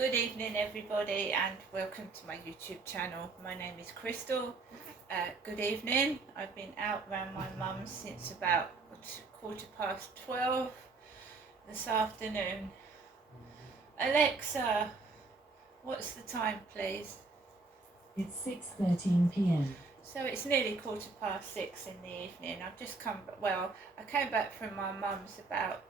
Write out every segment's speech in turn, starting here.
Good evening everybody and welcome to my YouTube channel. My name is Crystal. Good evening. I've been out around my mum's since about 12:15 this afternoon. Alexa, what's the time please? It's 6:13 p.m. So it's nearly 6:15 in the evening. I've just come, I came back from my mum's about,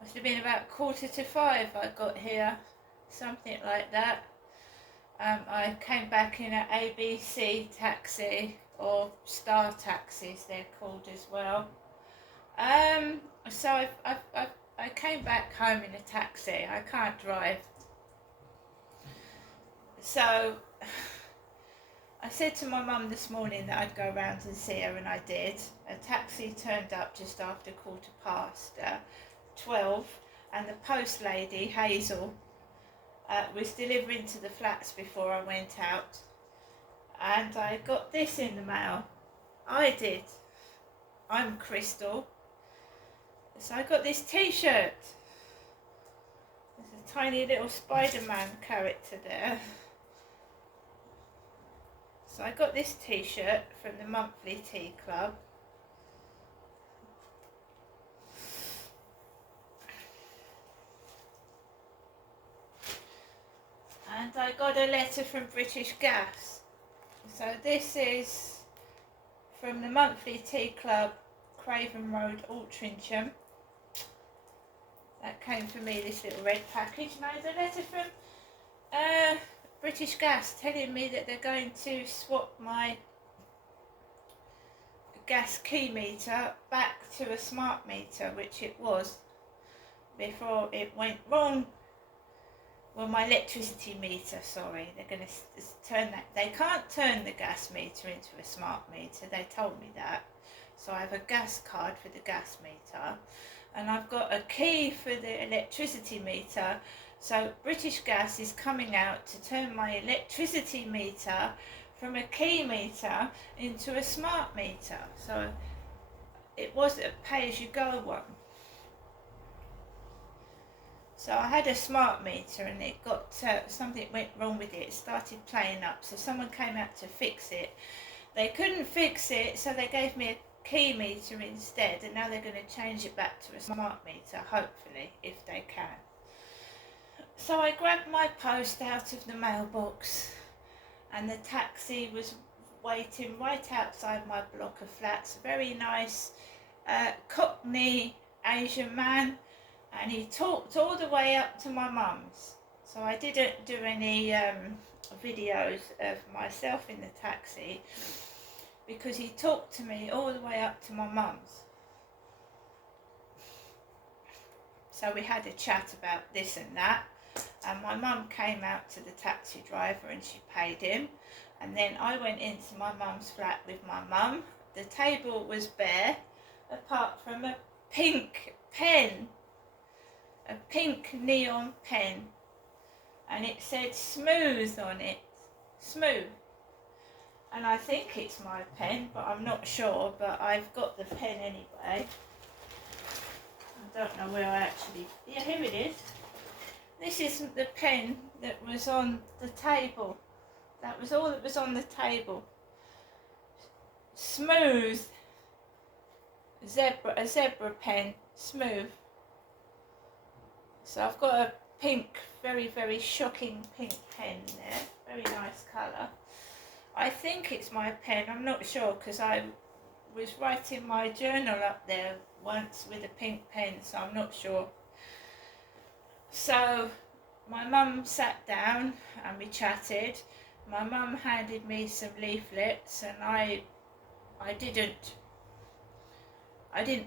must have been about 4:45 I got here, something like that. I came back in an ABC taxi, or Star taxis they're called as well. So I came back home in a taxi. I can't drive. So I said to my mum this morning that I'd go round and see her, and I did. A taxi turned up just after 12:15, and the post lady, Hazel, was delivering to the flats before I went out, and I got this in the mail. I did. I'm Crystal. So I got this t-shirt. There's a tiny little Spider-Man character there. So I got this t-shirt from the Monthly Tea Club. And I got a letter from British Gas. So this is from the Monthly Tea Club, Craven Road, Altrincham. That came for me, this little red package. And I had a letter from British Gas telling me that they're going to swap my gas key meter back to a smart meter, which it was before it went wrong. Well, my electricity meter, sorry, they're going to turn that. They can't turn the gas meter into a smart meter, they told me that. So I have a gas card for the gas meter, and I've got a key for the electricity meter. So British Gas is coming out to turn my electricity meter from a key meter into a smart meter. So it was a pay-as-you-go one. So I had a smart meter, and it got something went wrong with it. It started playing up, so someone came out to fix it. They couldn't fix it, so they gave me a key meter instead, and now they're going to change it back to a smart meter, hopefully, if they can. So I grabbed my post out of the mailbox, and the taxi was waiting right outside my block of flats. A very nice Cockney Asian man. And he talked all the way up to my mum's. So I didn't do any videos of myself in the taxi, because he talked to me all the way up to my mum's. So we had a chat about this and that, and my mum came out to the taxi driver and she paid him, and then I went into my mum's flat with my mum. The table was bare apart from a pink pen, a pink neon pen, and it said Smooth on it. Smooth. And I think it's my pen, but I'm not sure, but I've got the pen anyway. I don't know where I actually, yeah, here it is. This isn't the pen that was on the table. That was all that was on the table. Smooth. A zebra pen. Smooth. So I've got a pink, very, very shocking pink pen there. Very nice colour. I think it's my pen, I'm not sure, because I was writing my journal up there once with a pink pen, so I'm not sure. So my mum sat down and we chatted. My mum handed me some leaflets, and I didn't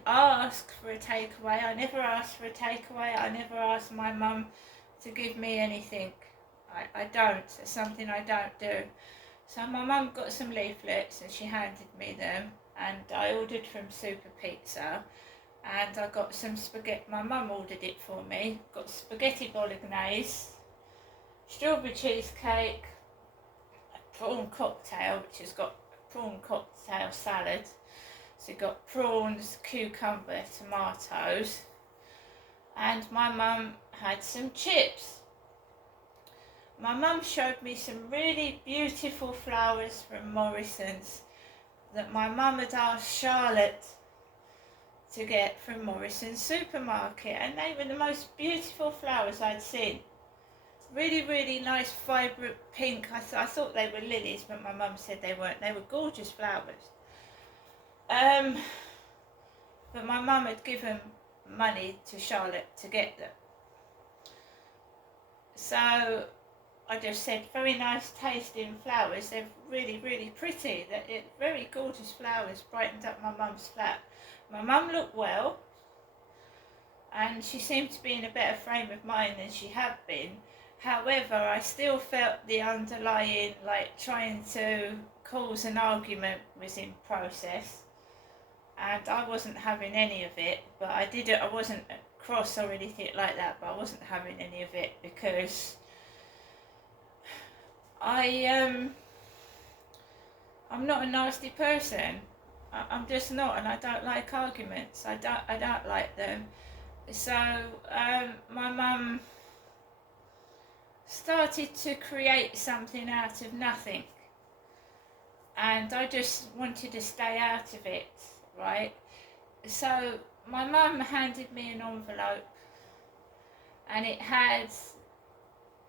ask for a takeaway. I never asked for a takeaway. I never asked my mum to give me anything. I don't. It's something I don't do. So my mum got some leaflets and she handed me them, and I ordered from Super Pizza, and I got some spaghetti. My mum ordered it for me. Got spaghetti bolognese, strawberry cheesecake, a prawn cocktail, which has got prawn cocktail salad. So you've got prawns, cucumber, tomatoes, and my mum had some chips. My mum showed me some really beautiful flowers from Morrison's that my mum had asked Charlotte to get from Morrison's supermarket, and they were the most beautiful flowers I'd seen. Really, really nice, vibrant pink. I thought they were lilies, but my mum said they weren't. They were gorgeous flowers. But my mum had given money to Charlotte to get them. So I just said, very nice tasting flowers. They're really, really pretty. They're very gorgeous flowers. Brightened up my mum's flat. My mum looked well, and she seemed to be in a better frame of mind than she had been. However, I still felt the underlying, like, trying to cause an argument was in process, and I wasn't having any of it. But I wasn't cross or anything like that, but I wasn't having any of it because I'm not a nasty person. I'm just not, and I don't like arguments. I don't like them. So my mum started to create something out of nothing, and I just wanted to stay out of it, right? So my mum handed me an envelope, and it had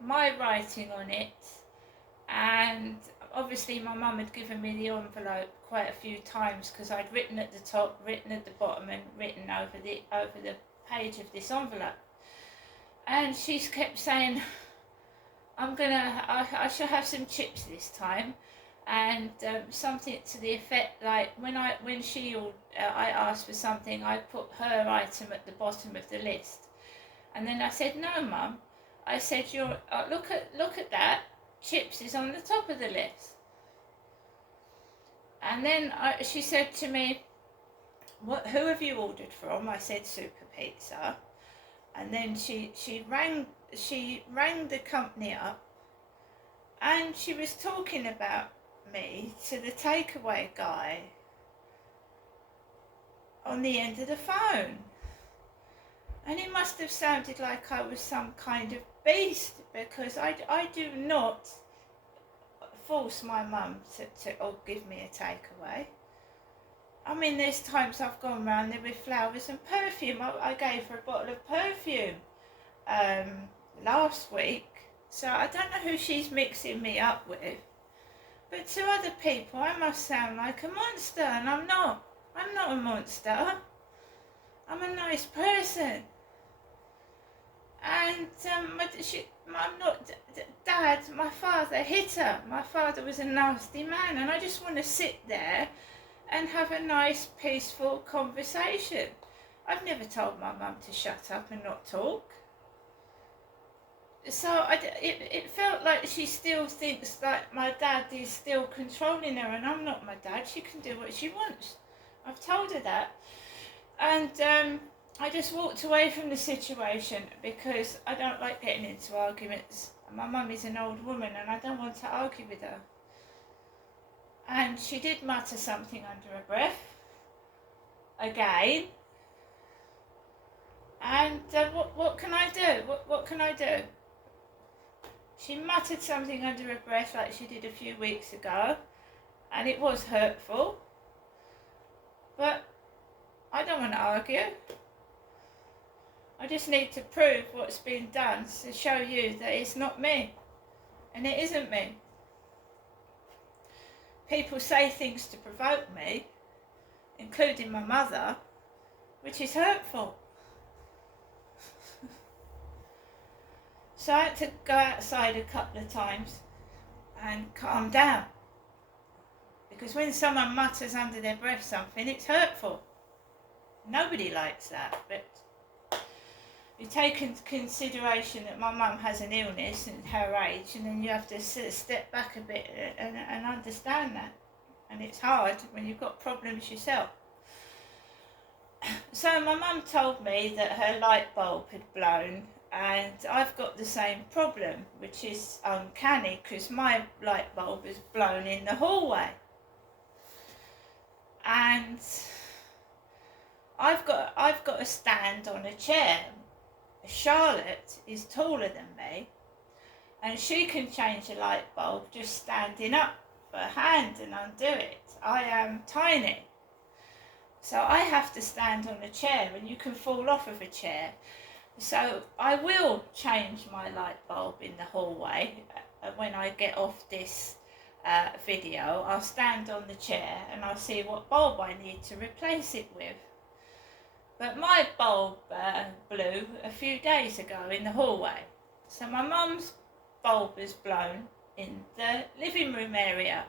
my writing on it, and obviously my mum had given me the envelope quite a few times because I'd written at the top, written at the bottom, and written over the page of this envelope. And she's kept saying, I shall have some chips this time, and something to the effect like I asked for something, I put her item at the bottom of the list, and then I said, no, Mum, I said, look at that, chips is on the top of the list. And then she said to me, who have you ordered from? I said, Super Pizza. And then she rang the company up, and she was talking about me to the takeaway guy on the end of the phone. And it must have sounded like I was some kind of beast, because I do not force my mum to give me a takeaway. I mean, there's times I've gone round there with flowers and perfume. I gave her a bottle of perfume last week, so I don't know who she's mixing me up with. But to other people, I must sound like a monster, and I'm not. I'm not a monster. I'm a nice person. And I'm not. Dad, my father hit her. My father was a nasty man, and I just want to sit there and have a nice, peaceful conversation. I've never told my mum to shut up and not talk. So it felt like she still thinks that my dad is still controlling her, and I'm not my dad. She can do what she wants. I've told her that. And I just walked away from the situation because I don't like getting into arguments. My mum is an old woman, and I don't want to argue with her. And she did mutter something under her breath again. And what can I do? What can I do? She muttered something under her breath like she did a few weeks ago, and it was hurtful. But I don't want to argue. I just need to prove what's been done to show you that it's not me, and it isn't me. People say things to provoke me, including my mother, which is hurtful. So I had to go outside a couple of times and calm down. Because when someone mutters under their breath something, it's hurtful. Nobody likes that. But you take into consideration that my mum has an illness and her age, and then you have to step back a bit and understand that. And it's hard when you've got problems yourself. So my mum told me that her light bulb had blown, and I've got the same problem, which is uncanny because my light bulb is blown in the hallway. And I've got a stand on a chair, Charlotte is taller than me, and she can change a light bulb just standing up her hand and undo it. I am tiny, so I have to stand on a chair, and you can fall off of a chair. So I will change my light bulb in the hallway when I get off this video. I'll stand on the chair and I'll see what bulb I need to replace it with. But my bulb blew a few days ago in the hallway. So my mum's bulb is blown in the living room area.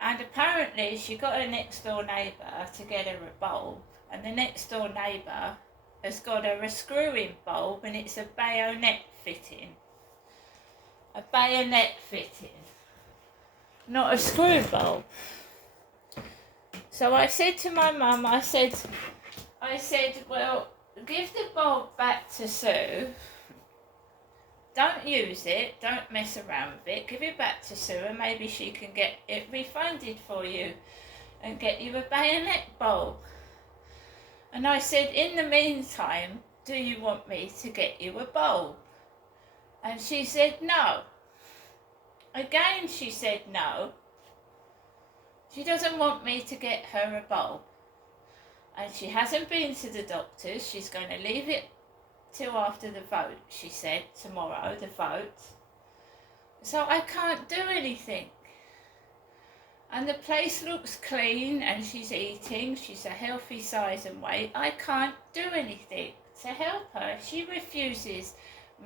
And apparently she got her next door neighbour to get her a bulb, and the next door neighbour has got her a screw-in bulb, and it's a bayonet fitting. A bayonet fitting, not a screw bulb. So I said to my mum, I said, well, give the bulb back to Sue. Don't use it, don't mess around with it. Give it back to Sue and maybe she can get it refunded for you and get you a bayonet bulb. And I said, in the meantime, do you want me to get you a bulb? And she said no. Again she said no. She doesn't want me to get her a bulb. And she hasn't been to the doctors. She's going to leave it till after the vote, she said, tomorrow, the vote. So I can't do anything. And the place looks clean and she's eating. She's a healthy size and weight. I can't do anything to help her. She refuses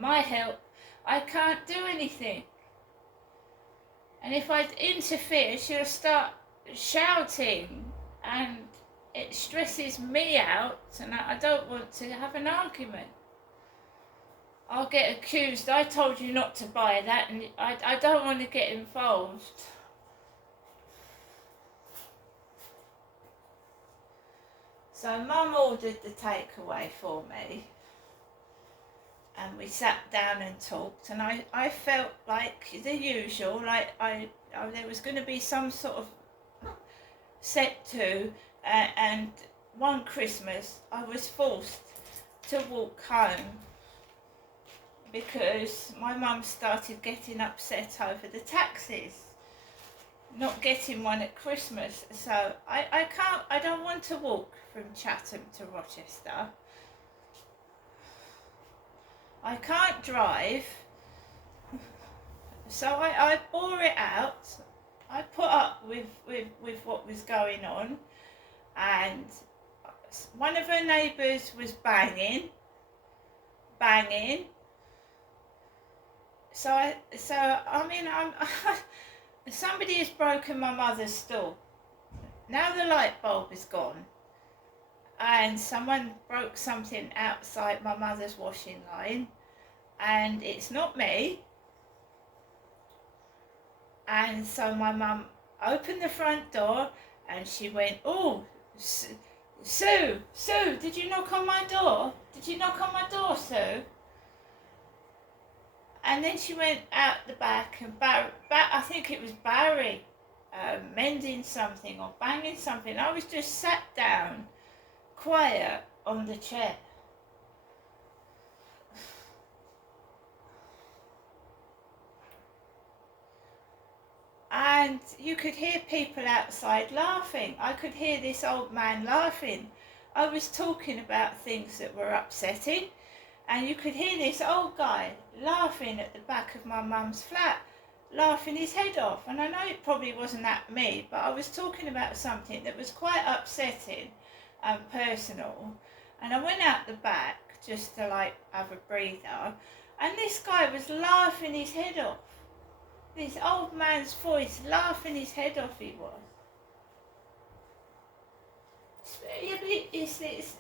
my help. I can't do anything. And if I interfere, she'll start shouting and it stresses me out, and I don't want to have an argument. I'll get accused, I told you not to buy that, and I don't want to get involved. So Mum ordered the takeaway for me, and we sat down and talked, and I felt like the usual, like there was going to be some sort of set to, and one Christmas I was forced to walk home because my mum started getting upset over the taxis, not getting one at Christmas. So I don't want to walk from Chatham to Rochester. I can't drive, so I bore it out. I put up with what was going on, and one of her neighbours was banging. So I mean, somebody has broken my mother's stall. Now the light bulb is gone, and someone broke something outside my mother's washing line, and it's not me. And so my mum opened the front door and she went, "Oh, Sue, did you knock on my door? Did you knock on my door, Sue?" And then she went out the back, and I think it was Barry, mending something or banging something. I was just sat down, quiet on the chair. And you could hear people outside laughing. I could hear this old man laughing. I was talking about things that were upsetting, and you could hear this old guy laughing at the back of my mum's flat, laughing his head off. And I know it probably wasn't at me, but I was talking about something that was quite upsetting and personal. And I went out the back just to have a breather, and this guy was laughing his head off. This old man's voice, laughing his head off, he was.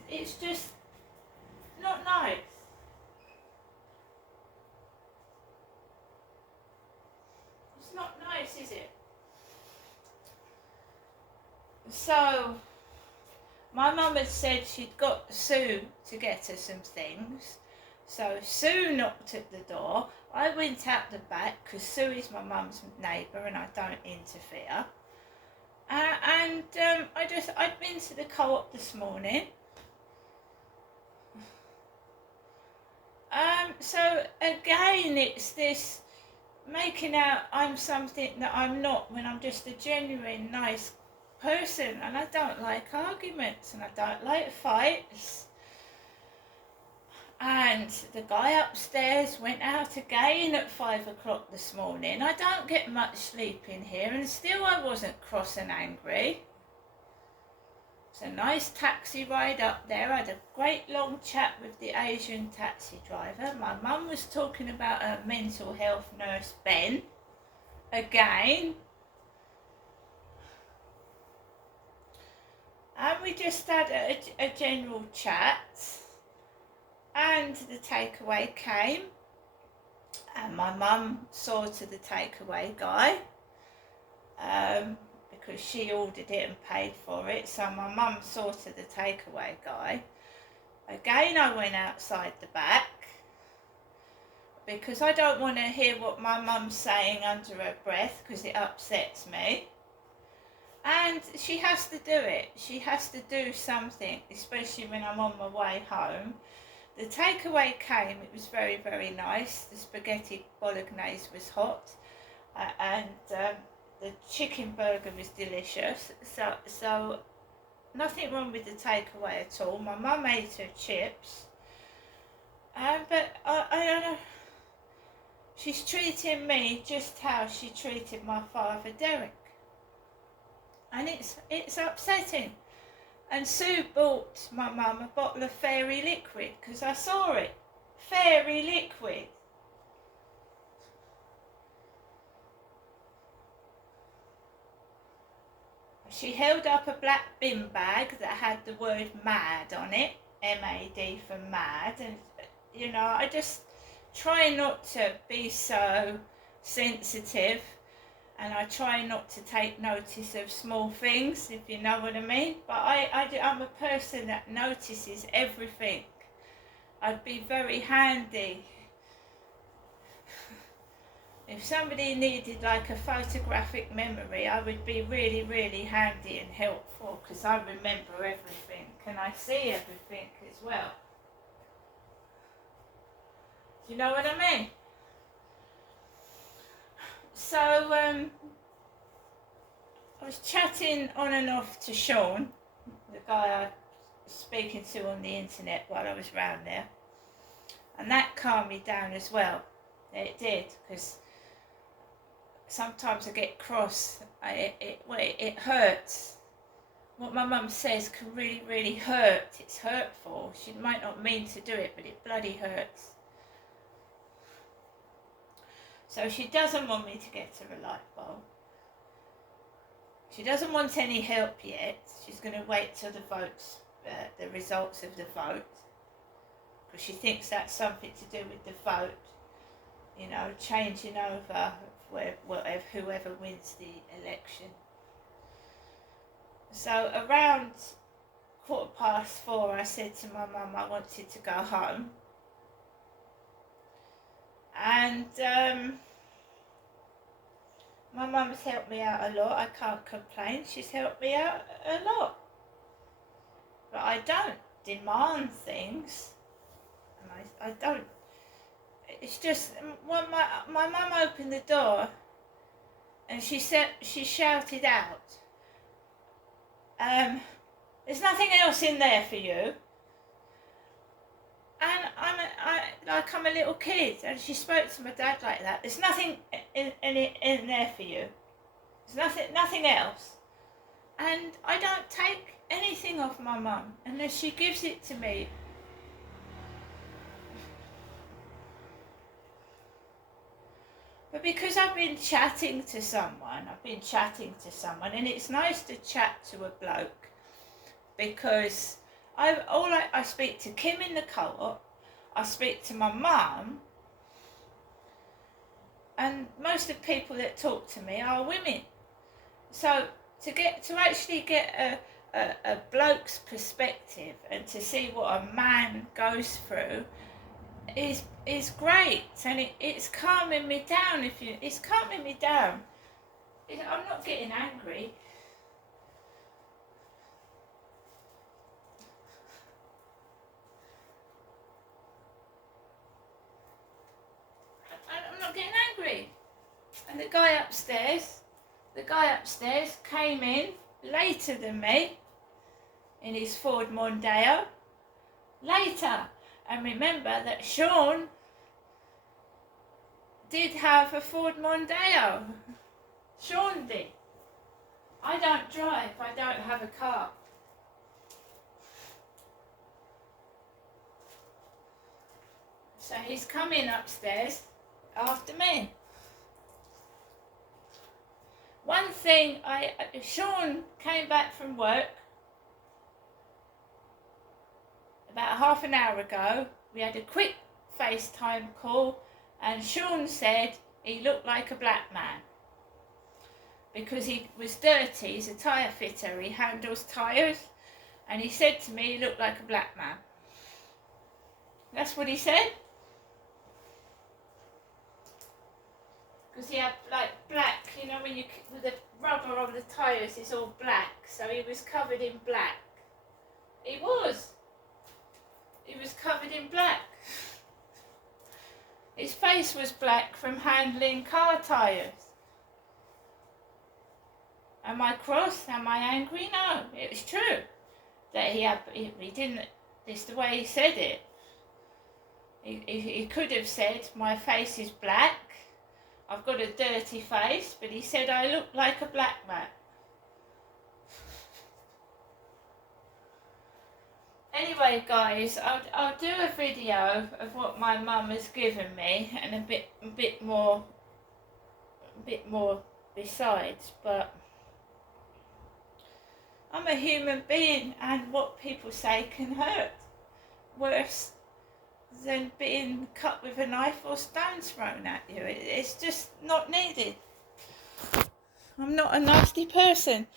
It's just not nice. It's not nice, is it? So, my mum had said she'd got Sue to get her some things. So Sue knocked at the door. I went out the back because Sue is my mum's neighbour and I don't interfere. I'd been to the co-op this morning. So again, it's this making out I'm something that I'm not when I'm just a genuine nice person, and I don't like arguments and I don't like fights. And the guy upstairs went out again at 5 o'clock this morning. I don't get much sleep in here, and still I wasn't cross and angry. It's a nice taxi ride up there. I had a great long chat with the Asian taxi driver. My mum was talking about her mental health nurse, Ben, again. And we just had a general chat. And the takeaway came. And my mum saw to the takeaway guy. Because she ordered it and paid for it, so my mum saw to the takeaway guy. Again, I went outside the back because I don't want to hear what my mum's saying under her breath because it upsets me. And she has to do it. She has to do something, especially when I'm on my way home. The takeaway came. It was very, very nice. The spaghetti bolognese was hot, and the chicken burger was delicious, so nothing wrong with the takeaway at all. My mum ate her chips, but I don't know, she's treating me just how she treated my father Derek, and it's upsetting. And Sue bought my mum a bottle of fairy liquid because I saw it, fairy liquid. She held up a black bin bag that had the word mad on it, M-A-D for mad, and you know, I just try not to be so sensitive, and I try not to take notice of small things, if you know what I mean, but I'm a person that notices everything. I'd be very handy. If somebody needed like a photographic memory, I would be really, really handy and helpful because I remember everything and I see everything as well. Do you know what I mean? So I was chatting on and off to Sean, the guy I was speaking to on the internet while I was round there, and that calmed me down as well. It did, because sometimes I get cross. It hurts. What my mum says can really, really hurt. It's hurtful. She might not mean to do it, but it bloody hurts. So she doesn't want me to get her a light bulb. She doesn't want any help yet. She's going to wait till the results of the vote, because she thinks that's something to do with the vote. You know, changing over whoever wins the election. So around 4:15, I said to my mum I wanted to go home, and my mum's helped me out a lot. I can't complain. She's helped me out a lot, but I don't demand things, and I don't. It's just when my mum opened the door, and she shouted out, "There's nothing else in there for you." And I'm a little kid, and she spoke to my dad like that. There's nothing in there for you. There's nothing else. And I don't take anything off my mum unless she gives it to me. But because I've been chatting to someone, and it's nice to chat to a bloke, because I speak to Kim in the co-op, I speak to my mum, and most of the people that talk to me are women. So to actually get a bloke's perspective and to see what a man goes through is great, and it's calming me down. It's calming me down. I'm not getting angry. the guy upstairs came in later than me in his Ford Mondeo. Later. And remember that Sean did have a Ford Mondeo. Sean did. I don't drive, I don't have a car. So he's coming upstairs after me. One thing, Sean came back from work about half an hour ago. We had a quick FaceTime call and Sean said he looked like a black man because he was dirty. He's a tyre fitter, he handles tyres, and he said to me he looked like a black man. That's what he said. Because he had like black, you know, when you, the rubber on the tyres is all black, so he was covered in black. He was covered in black. His face was black from handling car tyres. Am I cross? Am I angry? No, it was true. That he didn't, it's the way he said it. He could have said, my face is black, I've got a dirty face, but he said I look like a black man. Anyway guys, I'll do a video of what my mum has given me and a bit more besides, but I'm a human being and what people say can hurt worse than being cut with a knife or stones thrown at you. It's just not needed. I'm not a nasty person.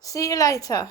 See you later.